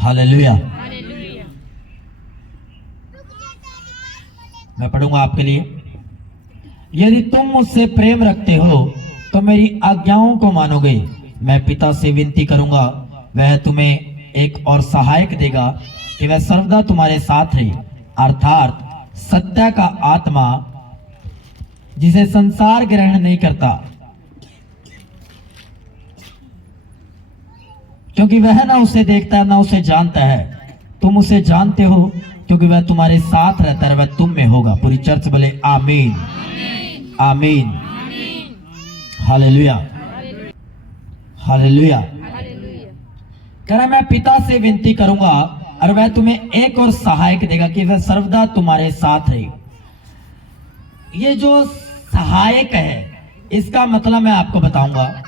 Hallelujah. मैं पढ़ूंगा आपके लिए। यदि तुम मुझसे प्रेम रखते हो तो मेरी आज्ञाओं को मानोगे। मैं पिता से विनती करूंगा, वह तुम्हें एक और सहायक देगा कि वह सर्वदा तुम्हारे साथ रहे, अर्थात सत्य का आत्मा, जिसे संसार ग्रहण नहीं करता, क्योंकि वह ना उसे देखता है ना उसे जानता है। तुम उसे जानते हो क्योंकि वह तुम्हारे साथ रहता है, वह तुम में होगा। पूरी चर्च बोले आमीन, आमीन, हालेलुया, हालेलुया। कह रहा मैं पिता से विनती करूंगा और वह तुम्हें एक और सहायक देगा कि वह सर्वदा तुम्हारे साथ रहे। ये जो सहायक है इसका मतलब मैं आपको बताऊंगा।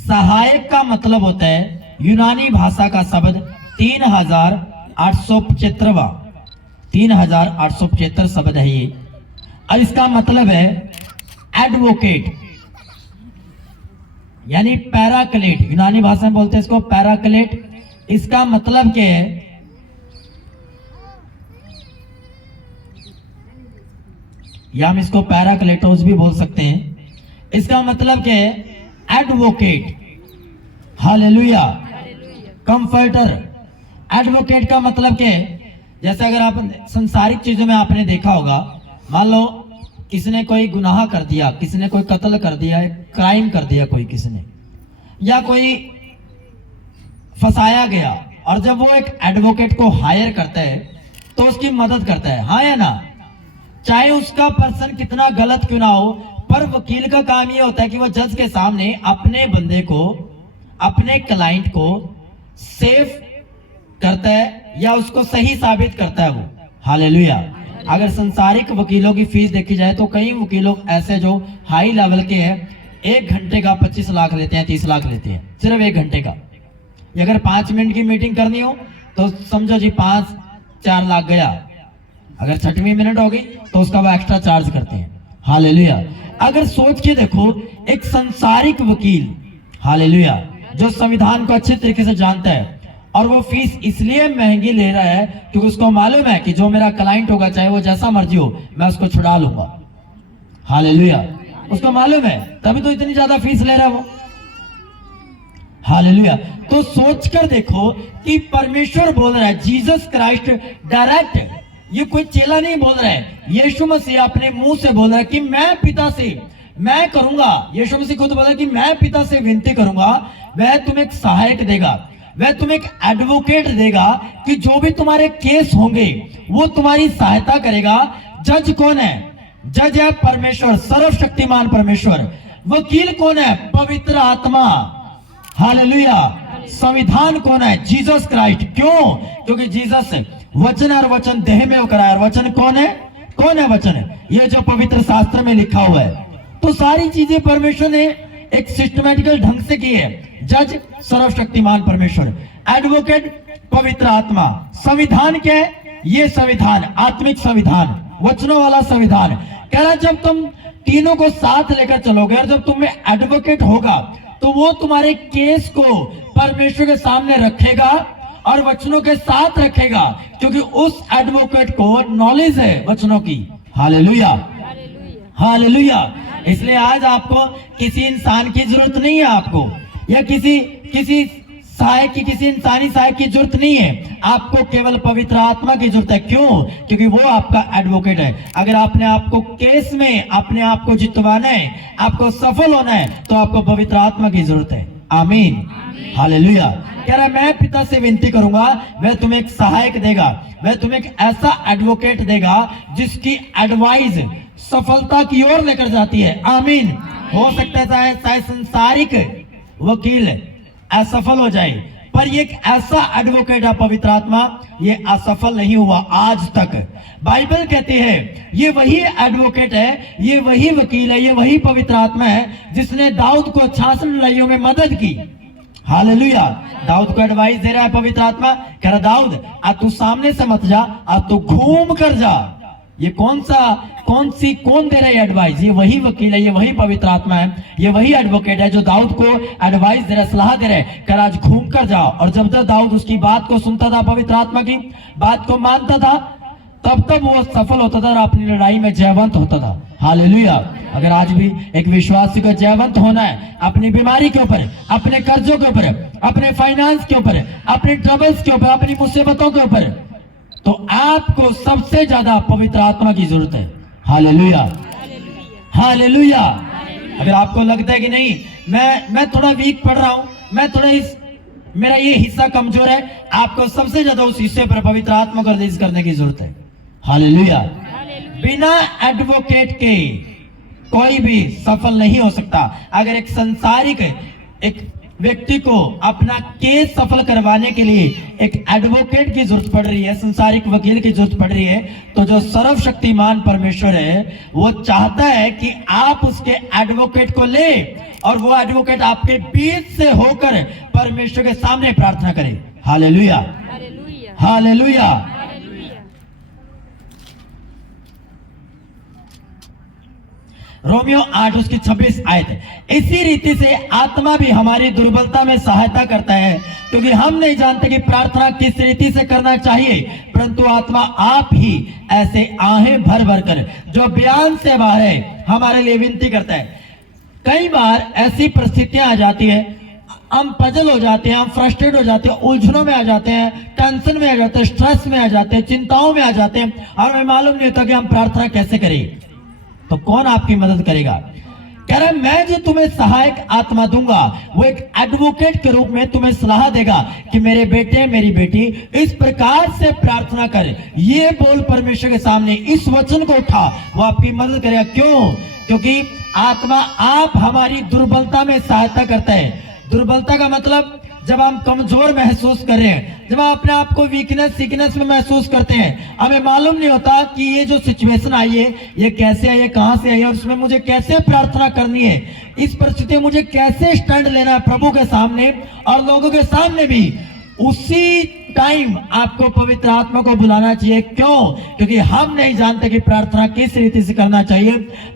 सहायक का मतलब होता है यूनानी भाषा का शब्द 3875 शब्द है ये, और इसका मतलब है एडवोकेट यानी पैराक्लेट। यूनानी भाषा में बोलते हैं इसको पैराक्लेट। इसका मतलब क्या है, या हम इसको पैराक्लेटोस भी बोल सकते हैं। इसका मतलब क्या है, एडवोकेट। हालेलुया। कंफर्टर। एडवोकेट का मतलब क्या है, जैसे अगर आप संसारिक चीजों में आपने देखा होगा, मान लो किसी ने कोई गुनाह कर दिया, किसी ने कोई कत्ल कर दिया, क्राइम कर दिया कोई, किसी ने, या कोई फंसाया गया, और जब वो एक एडवोकेट को हायर करता है तो उसकी मदद करता है, हाँ या ना। चाहे उसका पर्सन कितना गलत क्यों ना हो, पर वकील का काम ये होता है कि वो जज के सामने अपने बंदे को, अपने क्लाइंट को सेफ करता है या उसको सही साबित करता है वो। हालेलुया। अगर संसारिक वकीलों की फीस देखी जाए तो कई वकीलों ऐसे जो हाई लेवल के हैं, 1 घंटे का 25 लाख लेते हैं, 30 लाख लेते हैं, सिर्फ 1 घंटे का। अगर 5 मिनट की मीटिंग करनी हो तो समझो जी 5-4 लाख गया। अगर 6वीं मिनट होगी तो उसका वो एक्स्ट्रा चार्ज करते हैं। हालेलुया। अगर सोच के देखो, एक संसारिक वकील, हालेलुया, जो संविधान को अच्छे तरीके से जानता है, और वो फीस इसलिए महंगी ले रहा है क्योंकि उसको मालूम है कि जो मेरा क्लाइंट होगा, चाहे वो जैसा मर्जी हो, मैं उसको छुड़ा लूंगा। हालेलुया। उसको मालूम है, तभी तो इतनी ज्यादा फीस ले रहा है वो। हालेलुया। तो सोचकर देखो कि परमेश्वर बोल रहा है, जीसस क्राइस्ट डायरेक्ट, ये कोई चेला नहीं बोल रहा है, यीशु मसीह अपने मुंह से बोल रहा है कि मैं पिता से मैं करूंगा। यीशु मसीह खुद बोल रहा है कि मैं पिता से विनती करूंगा, वह तुम्हें एक सहायक देगा, वह तुम्हें एक एडवोकेट देगा कि जो भी तुम्हारे केस होंगे वो तुम्हारी सहायता करेगा। जज कौन है? जज है परमेश्वर, सर्वशक्तिमान परमेश्वर। वकील कौन है? पवित्र आत्मा। हालेलुया। संविधान कौन है? Jesus Christ. क्यों? क्योंकि जीसस वचन और वचन देह में उतरा है। वचन कौन है? कौन है वचन? ये जो पवित्र शास्त्र में लिखा हुआ है। तो सारी चीजें परमेश्वर ने एक सिस्टमैटिकल ढंग से की है। जज सर्वशक्तिमान परमेश्वर, एडवोकेट पवित्र आत्मा। संविधान क्या है? ये संविधान, आत्मिक संविधान, वचनों वाला संविधान। कह रहा जब तुम तीनों को साथ लेकर चलोगे और जब तुम्हें एडवोकेट होगा तो वो तुम्हारे केस को परमेश्वर के सामने रखेगा और वचनों के साथ रखेगा, क्योंकि उस एडवोकेट को नॉलेज है वचनों की। Hallelujah, hallelujah. इसलिए आज आपको किसी इंसान की जरूरत नहीं है, आपको या किसी सहायक की, किसी इंसानी सहायक की जरूरत नहीं है। आपको केवल पवित्र आत्मा की जरूरत है। क्यों? क्योंकि वो आपका एडवोकेट है। अगर आपने आपको केस में अपने आप को जितवाना है, आपको सफल होना है, तो आपको पवित्र आत्मा की जरूरत है। आमीन, हालेलुया। कह रहा मैं पिता से विनती करूंगा, वह तुम्हें एक सहायक देगा, वह तुम्हें एक ऐसा एडवोकेट देगा जिसकी एडवाइस सफलता की ओर लेकर जाती है। आमीन। हो सकता है चाहे संसारिक वकील असफल हो जाए, पर ये एक ऐसा एडवोकेट है पवित्र आत्मा, ये असफल नहीं हुआ आज तक। बाइबल कहती है ये वही एडवोकेट है, ये वही वकील है, ये वही पवित्र आत्मा है जिसने दाऊद को 66 लड़ाइयों में मदद की। हालेलुया। दाऊद को एडवाइस दे रहा है पवित्र आत्मा, कह रहा दाऊद आज तू सामने से मत जा, आज तू घूम कर जा। ये कौन दे रहा है एडवाइस? ये वही वकील है, ये वही पवित्र आत्मा है, ये वही एडवोकेट है जो दाऊद को एडवाइस दे रहा है, सलाह दे रहा है, कर आज घूम कर जाओ। और जब तक दाऊद उसकी बात को सुनता था, पवित्र आत्मा की बात को मानता था, तब तब वो सफल होता था और अपनी लड़ाई में जयवंत होता था। हालेलुया। अगर आज भी एक विश्वासी को जयवंत होना है अपनी बीमारी के ऊपर, अपने कर्जों के ऊपर, अपने फाइनेंस के ऊपर, अपने ट्रबल्स के ऊपर, अपनी मुसीबतों के ऊपर, तो आपको सबसे ज्यादा पवित्र आत्मा की जरूरत है। Hallelujah, hallelujah. अगर आपको लगता है कि नहीं मैं थोड़ा वीक पढ़ रहा हूं, मैं थोड़ा मेरा ये हिस्सा कमजोर है, आपको सबसे ज्यादा उस हिस्से पर पवित्र आत्मा को रिलीज करने की जरूरत है। हालेलुया। बिना एडवोकेट के कोई भी सफल नहीं हो सकता। अगर एक संसारिक एक व्यक्ति को अपना केस सफल करवाने के लिए एक एडवोकेट की जरूरत पड़ रही है, संसारिक वकील की जरूरत पड़ रही है, तो जो सर्वशक्तिमान परमेश्वर है वो चाहता है कि आप उसके एडवोकेट को ले और वो एडवोकेट आपके बीच से होकर परमेश्वर के सामने प्रार्थना करे। Hallelujah, hallelujah. रोमियो 8 उसकी 26 आयत। इसी रीति से आत्मा भी हमारी दुर्बलता में सहायता करता है, क्योंकि हम नहीं जानते कि प्रार्थना किस रीति से करना चाहिए, परंतु आत्मा आप ही ऐसे आहें भर भर कर जो बयान से बाहर है हमारे लिए विनती करता है। कई बार ऐसी परिस्थितियां आ जाती है, हम पजल हो जाते हैं, हम फ्रस्ट्रेट हो जाते हैं, उलझनों में आ जाते हैं, टेंशन में आ जाते हैं, स्ट्रेस में आ जाते हैं, चिंताओं में आ जाते हैं, और हमें मालूम नहीं होता कि हम प्रार्थना कैसे करें। तो कौन आपकी मदद करेगा? कह रहा है मैं जो तुम्हें सहायक आत्मा दूंगा, वो एक एडवोकेट के रूप में तुम्हें सलाह देगा कि मेरे बेटे मेरी बेटी इस प्रकार से प्रार्थना कर, ये बोल परमेश्वर के सामने, इस वचन को उठा, वो आपकी मदद करेगा। क्यों? क्योंकि आत्मा आप हमारी दुर्बलता में सहायता करता है। दुर्बलता का मतलब जब हम कमजोर महसूस कर रहे हैं, जब हम अपने आप को वीकनेस में महसूस करते हैं, हमें मालूम नहीं होता कि ये जो सिचुएशन आई है ये कैसे आई है, कहां से आई है, और उसमें मुझे कैसे प्रार्थना करनी है, इस परिस्थिति में मुझे कैसे स्टैंड लेना है प्रभु के सामने और लोगों के सामने भी। उसी टाइम आपको पवित्र आत्मा को बुलाना चाहिए। क्यों? क्योंकि हम नहीं जानते कि प्रार्थना किस रीति से करना चाहिए,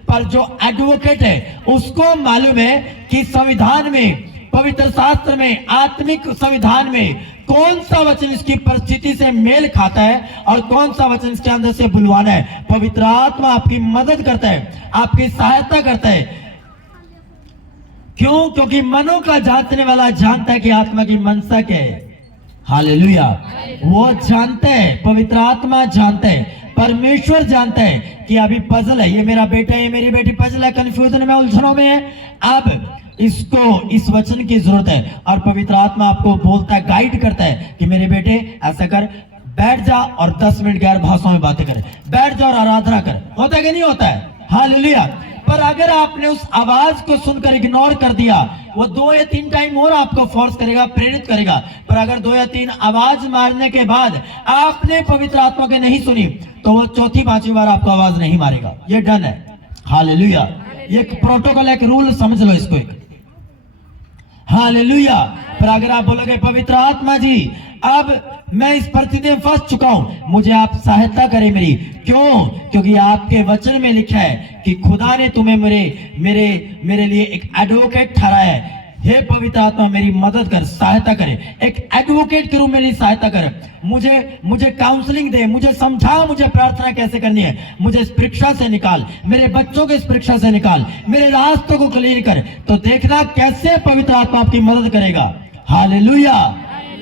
पर जो एडवोकेट है उसको मालूम है कि संविधान में, पवित्र शास्त्र में, आत्मिक संविधान में कौन सा वचन इसकी परिस्थिति से मेल खाता है और कौन सा वचन इसके अंदर से बुलवाना है। पवित्र आत्मा आपकी मदद करता है, आपकी सहायता करता है। क्यों? क्योंकि मनों का जांचने वाला जानता है कि आत्मा की मनसा क्या है। हालेलुया। वो जानते हैं, पवित्र आत्मा जानते हैं, परमेश्वर जानता है कि अभी पजल है, ये मेरा बेटा है, ये मेरी बेटी पजल है, कंफ्यूजन में, उलझनों में है, अब इसको इस वचन की जरूरत है। और पवित्र आत्मा आपको बोलता है, गाइड करता है कि मेरे बेटे ऐसा कर, बैठ जा और 10 मिनट गैर भाषाओं में बातें कर, बैठ जा और आराधना कर। होता है कि नहीं होता है? हालेलुया। पर अगर आपने उस आवाज को सुनकर इग्नोर कर दिया, वो 2 या 3 टाइम और आपको फोर्स करेगा, प्रेरित करेगा, पर अगर 2 या 3 आवाज मारने के बाद आपने पवित्र आत्मा के नहीं सुनी, तो वो 4थी-5वीं बार आपको आवाज नहीं मारेगा। ये डन है। हालेलुया। ये एक प्रोटोकॉल, एक रूल समझ लो इसको एक। हालेलुया। पर अगर आप बोलोगे पवित्र आत्मा जी अब मैं इस परिस्थिति में फंस चुका हूं, मुझे आप सहायता करें मेरी। क्यों? क्योंकि आपके वचन में लिखा है कि खुदा ने तुम्हें मेरे लिए एक एडवोकेट ठहराया है। हे पवित्र आत्मा मेरी मदद कर, सहायता करे, एक एडवोकेट के रूप में मेरी सहायता कर, मुझे काउंसलिंग दे, मुझे समझा मुझे प्रार्थना कैसे करनी है, मुझे इस परीक्षा से निकाल, मेरे बच्चों को इस परीक्षा से निकाल, मेरे रास्तों को क्लियर कर। तो देखना कैसे पवित्र आत्मा आपकी मदद करेगा। Hallelujah,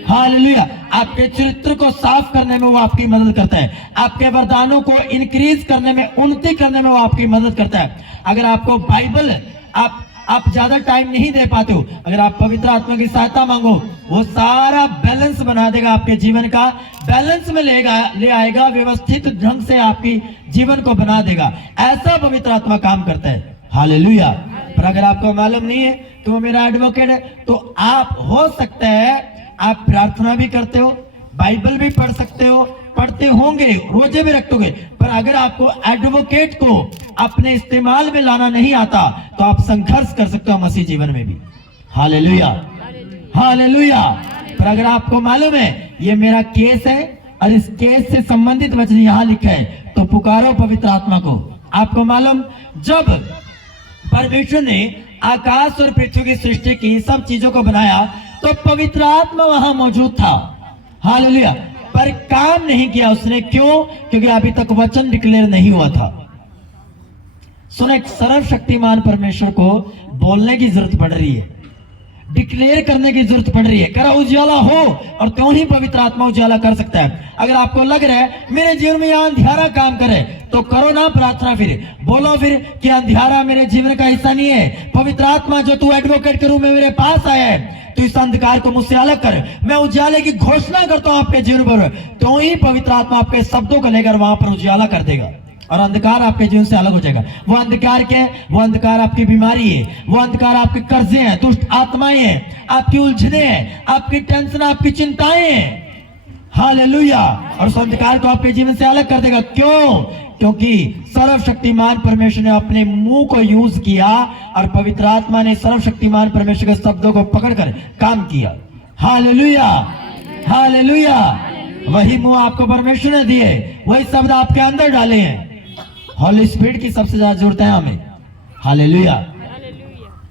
hallelujah. आपके चरित्र को साफ करने में वो आपकी मदद करता है, आपके वरदानों को इंक्रीज करने में, उन्नति करने में वो आपकी मदद करता है। अगर आपको बाइबल आप ज्यादा टाइम नहीं दे पाते हो, अगर आप पवित्र आत्मा की सहायता मांगो, वो सारा बैलेंस बना देगा, आपके जीवन का बैलेंस में ले आएगा, व्यवस्थित ढंग से आपकी जीवन को बना देगा। ऐसा पवित्र आत्मा काम करता है। हालेलुया। पर अगर आपको मालूम नहीं है कि वो मेरा एडवोकेट है, तो आप हो सकता है आप प्रार्थना भी करते हो, बाइबल भी पढ़ सकते हो, पढ़ते होंगे, रोजे भी रखोगे, पर अगर आपको एडवोकेट को अपने इस्तेमाल में लाना नहीं आता, तो आप संघर्ष कर सकते हो मसीह जीवन में भी। Hallelujah, hallelujah. पर अगर आपको मालूम है ये मेरा केस है और इस केस से संबंधित वचन यहाँ लिखा है, तो पुकारो पवित्र आत्मा को। आपको मालूम, जब परमेश्वर ने आकाश और पृथ्वी की सृष्टि की, सब चीजों को बनाया, तो पवित्र आत्मा वहां मौजूद था। हालेलुया। पर काम नहीं किया उसने। क्यों? क्योंकि अभी तक वचन डिक्लेयर नहीं हुआ था। सुनो, एक सर्वशक्तिमान परमेश्वर को बोलने की जरूरत पड़ रही है, डिक्लेयर करने की जरूरत पड़ रही है। करा उजाला हो, और क्यों ही पवित्र आत्मा उजाला कर सकता है। अगर आपको लग रहा है मेरे जीवन में यह अंधियारा काम करे, तो करो ना प्रार्थना, फिर बोलो फिर कि अंधियारा मेरे जीवन का हिस्सा नहीं है। पवित्र आत्मा जो तू एडवोकेट के रूप में मेरे पास आया है, तो इस अंधकार को मुझसे अलग कर। मैं उजाले की घोषणा करता हूं आपके जीवन पर, तो ही पवित्र आत्मा आपके शब्दों को लेकर वहां पर उजाला कर देगा और अंधकार आपके जीवन से अलग हो जाएगा। वो अंधकार क्या है? वो अंधकार आपकी बीमारी है, वो अंधकार आपके कर्जे हैं, दुष्ट आत्माएं हैं, आपकी उलझने हैं, आपकी टेंशन, आपकी चिंताएं हैं। हालेलुया। और उस अंधकार को आपके जीवन से अलग कर देगा। क्यों? क्योंकि सर्वशक्तिमान परमेश्वर ने अपने मुंह को यूज किया और पवित्र आत्मा ने सर्वशक्तिमान परमेश्वर के शब्दों को पकड़कर काम किया। Hallelujah, hallelujah. वही मुंह आपको परमेश्वर ने दिए, वही शब्द आपके अंदर डाले हैं। हॉली स्पिरिट की सबसे ज्यादा जरूरत है हमें। हालेलुया।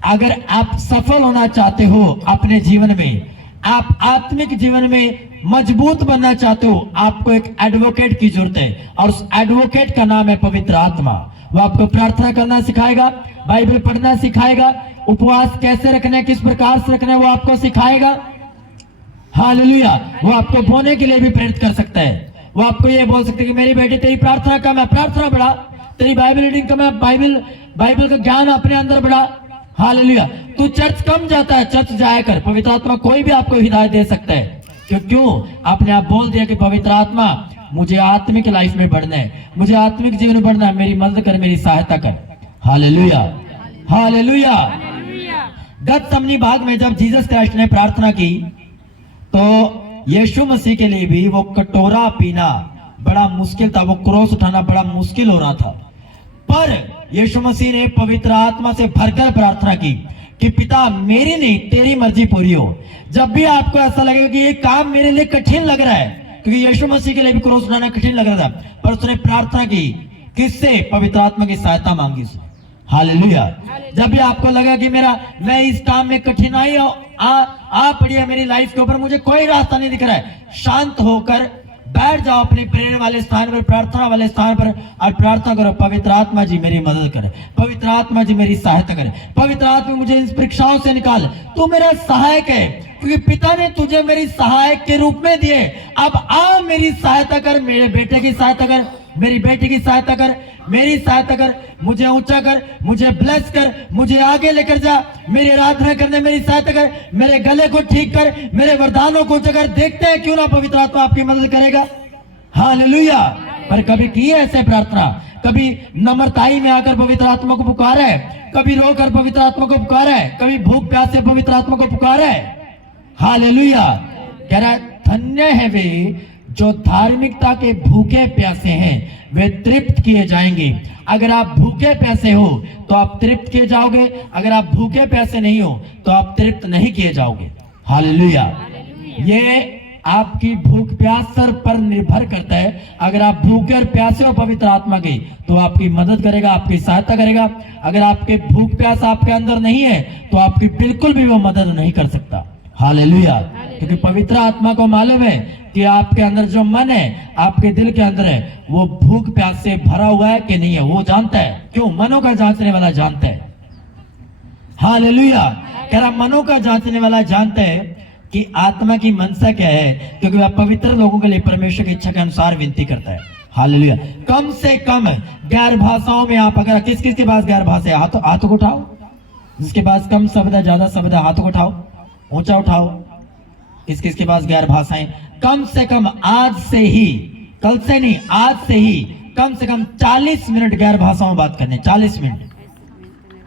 अगर आप सफल होना चाहते हो अपने जीवन में, आप आत्मिक जीवन में मजबूत बनना चाहते हो, आपको एक एडवोकेट की जरूरत है, और उस एडवोकेट का नाम है पवित्र आत्मा। वो आपको प्रार्थना करना सिखाएगा, बाइबल पढ़ना सिखाएगा, उपवास कैसे रखने, किस प्रकार से रखने, वो आपको सिखाएगा। हालेलुया। वो आपको बोने के लिए भी प्रेरित कर सकता है। वो आपको ये बोल सकते हैं कि मेरी बेटी तेरी प्रार्थना कम है, प्रार्थना बढ़ा, तेरी बाइबल रीडिंग कम है, बाइबल का ज्ञान अपने अंदर बढ़ा। हालेलुया। तू चर्च कम जाता है, चर्च जाया कर। पवित्र आत्मा कोई भी आपको हिदायत दे सकता है। क्यों? आपने आप बोल दिया कि पवित्र आत्मा मुझे आत्मिक लाइफ में बढ़ना है, मुझे आत्मिक जीवन में बढ़ना है, मेरी मदद कर, मेरी सहायता कर। Hallelujah, hallelujah. गतसमनी बाग में जब जीसस क्राइस्ट ने प्रार्थना की, तो यीशु मसीह के लिए भी वो कटोरा पीना बड़ा मुश्किल था, वो क्रॉस उठाना बड़ा मुश्किल हो रहा था। पर यीशु मसीह ने पवित्र आत्मा से भरकर प्रार्थना की कि पिता, मेरी नहीं तेरी मर्जी पूरी हो। जब भी आपको ऐसा लगेगा कि ये काम मेरे लिए कठिन लग रहा है, क्योंकि यीशु मसीह के लिए भी क्रॉस उठाना कठिन लग रहा था, पर उसने प्रार्थना की किससे? पवित्र आत्मा की सहायता मांगी। हालेलुया। जब भी आपको लगा कि मैं इस काम में कठिनाई आ पड़ी है मेरी लाइफ के ऊपर, मुझे कोई रास्ता नहीं दिख रहा है, शांत होकर बैठ जाओ अपने प्रेरणा वाले स्थान पर, प्रार्थना वाले स्थान पर, और प्रार्थना करो, पवित्र आत्मा जी मेरी मदद करे, पवित्र आत्मा जी मेरी सहायता करे, पवित्र आत्मा मुझे इन परीक्षाओं से निकाल, तू मेरा सहायक है, क्योंकि पिता ने तुझे मेरी सहायक के रूप में दिए। अब आ मेरी सहायता कर, मेरे बेटे की सहायता कर, मेरी बेटी की सहायता कर, मेरी सहायता कर, मुझे ऊंचा कर, मुझे ब्लेस कर, मुझे आगे लेकर जा, मेरी आराधना करने मेरी सहायता कर, मेरे गले को ठीक कर, मेरे वरदानों को जगह। देखते हैं क्यों ना पवित्र आत्मा आपकी मदद करेगा। हालेलुया। पर कभी की है ऐसे प्रार्थना? कभी नम्रताई में आकर पवित्र आत्मा को पुकारा है, कभी रोकर पवित्र आत्मा को पुकारा है, कभी भूख प्यास से पवित्र आत्मा को पुकारा है। हालेलुया। कह रहा है, धन्य है वे जो धार्मिकता के भूखे प्यासे हैं, वे तृप्त किए जाएंगे। अगर आप भूखे प्यासे हो तो आप तृप्त किए जाओगे, अगर आप भूखे प्यासे नहीं हो तो आप तृप्त नहीं किए जाओगे। हालेलुया। ये आपकी भूख प्यास पर निर्भर करता है। अगर आप भूखे और प्यासे हो पवित्र आत्मा के, तो आपकी मदद करेगा, आपकी सहायता करेगा। अगर आपके भूख प्यास आपके अंदर नहीं है, तो आपकी बिल्कुल भी वो मदद नहीं कर सकता। हालेलुया। क्योंकि पवित्र आत्मा को मालूम है कि आपके अंदर जो मन है, आपके दिल के अंदर है, वो भूख प्यास से भरा हुआ है कि नहीं है, वो जानता है। क्यों? मनों का जांचने वाला जानता है। हालेलुया। कह रहा, मनों का जांचने वाला जानता है कि आत्मा की मनसा क्या है, क्योंकि वह पवित्र लोगों के लिए परमेश्वर की इच्छा के अनुसार विनती करता है। हालेलुया। कम से कम गैर भाषाओं में आप, अगर किस किस के पास गैर भाषा है, हाथों को उठाओ। जिसके पास कम शब्द है, ज्यादा शब्द है, हाथों को उठाओ, ऊंचा उठाओ। किस किस के पास गैर भाषाएं? कम से कम आज से ही, कल से नहीं, आज से ही कम से कम 40 मिनट गैर भाषाओं में बात करने, 40 मिनट।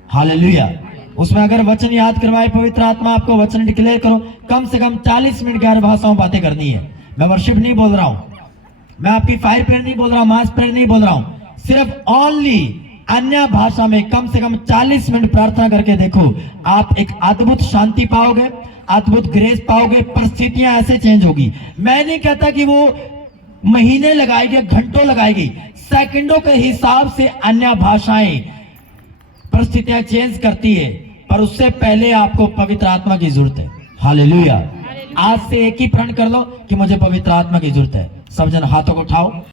हालेलुया। उसमें अगर वचन याद करवाए पवित्र आत्मा आपको, वचन डिक्लेयर करो, कम से कम 40 मिनट गैर भाषाओं में बातें करनी है। मैं वर्शिप नहीं बोल रहा हूं, मैं आपकी फायर प्रेयर नहीं बोल रहा हूं, मास प्रेयर नहीं बोल रहा हूं, सिर्फ ओनली अन्य भाषा में कम से कम 40 मिनट प्रार्थना करके देखो, आप एक अद्भुत शांति पाओगे, अद्भुत ग्रेस पाओगे, परिस्थितियां ऐसे चेंज होगी। मैं नहीं कहता कि वो महीने लगाएगी, घंटों लगाएगी, सेकंडों के हिसाब से अन्य भाषाएं परिस्थितियां चेंज करती है, पर उससे पहले आपको पवित्र आत्मा की जरूरत है। हालेलुया। आज से एक ही प्रण कर लो कि मुझे पवित्र आत्मा की जरूरत है। सब जन हाथों को उठाओ।